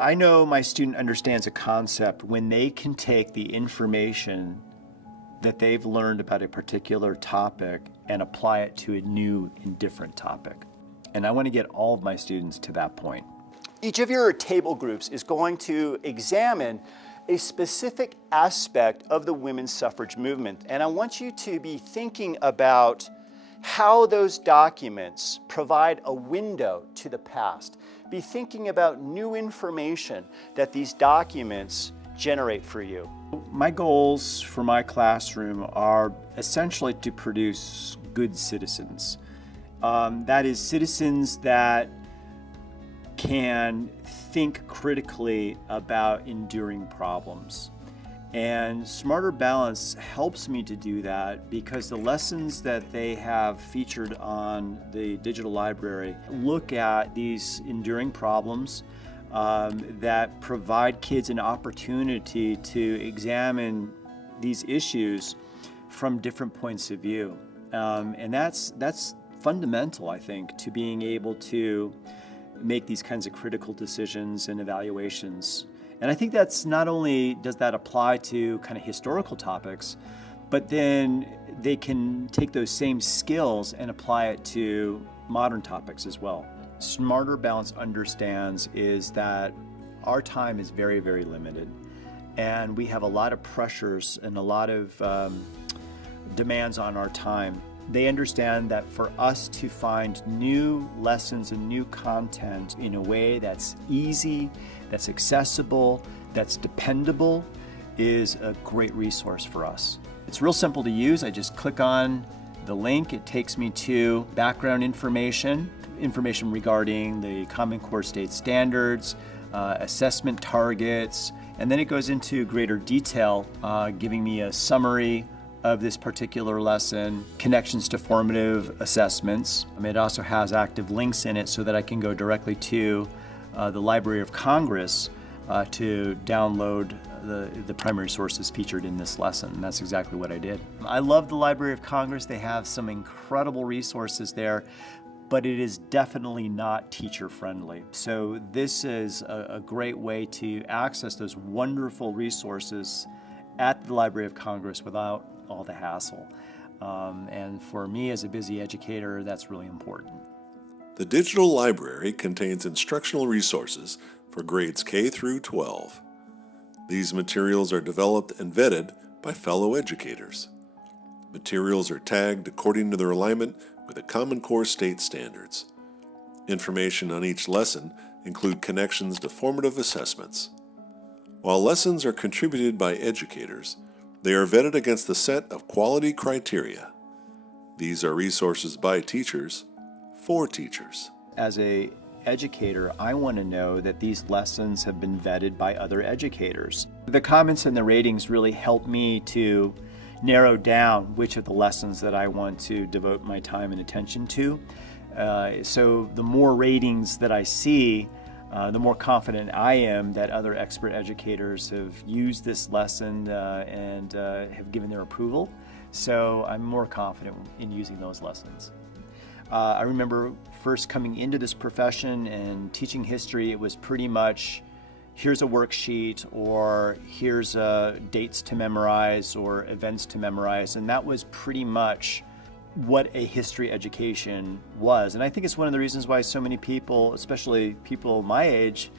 I know my student understands a concept when they can take the information that they've learned about a particular topic and apply it to a new and different topic. And I want to get all of my students to that point. Each of your table groups is going to examine a specific aspect of the women's suffrage movement. And I want you to be thinking about how those documents provide a window to the past. Be thinking about new information that these documents generate for you. My goals for my classroom are essentially to produce good citizens. That is, citizens that can think critically about enduring problems. And Smarter Balance helps me to do that because the lessons that they have featured on the digital library look at these enduring problems that provide kids an opportunity to examine these issues from different points of view. And that's fundamental, I think, to being able to make these kinds of critical decisions and evaluations. And I think that's not only does that apply to kind of historical topics, but then they can take those same skills and apply it to modern topics as well. Smarter Balance understands is that our time is very, very limited, and we have a lot of pressures and a lot of demands on our time. They understand that for us to find new lessons and new content in a way that's easy, that's accessible, that's dependable, is a great resource for us. It's real simple to use. I just click on the link. It takes me to background information regarding the Common Core State Standards, assessment targets, and then it goes into greater detail, giving me a summary of this particular lesson, connections to formative assessments. It also has active links in it so that I can go directly to the Library of Congress to download the primary sources featured in this lesson. And that's exactly what I did. I love the Library of Congress. They have some incredible resources there, but it is definitely not teacher friendly. So this is a great way to access those wonderful resources at the Library of Congress without all the hassle. And for me as a busy educator, that's really important. The digital library contains instructional resources for grades K through 12. These materials are developed and vetted by fellow educators. Materials are tagged according to their alignment with the Common Core State Standards. Information on each lesson include connections to formative assessments. While lessons are contributed by educators, they are vetted against a set of quality criteria. These are resources by teachers for teachers. As an educator, I want to know that these lessons have been vetted by other educators. The comments and the ratings really help me to narrow down which of the lessons that I want to devote my time and attention to. So the more ratings that I see, the more confident I am that other expert educators have used this lesson and have given their approval. So I'm more confident in using those lessons. I remember first coming into this profession and teaching history, it was pretty much, here's a worksheet, or here's dates to memorize or events to memorize, and that was pretty much what a history education was. And I think it's one of the reasons why so many people, especially people my age,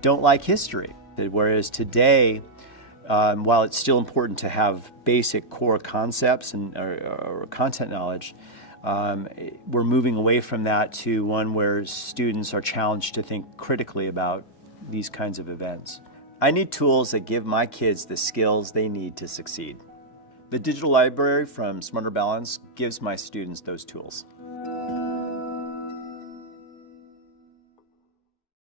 don't like history. Whereas today, while it's still important to have basic core concepts and or content knowledge, we're moving away from that to one where students are challenged to think critically about these kinds of events. I need tools that give my kids the skills they need to succeed. The digital library from Smarter Balance gives my students those tools.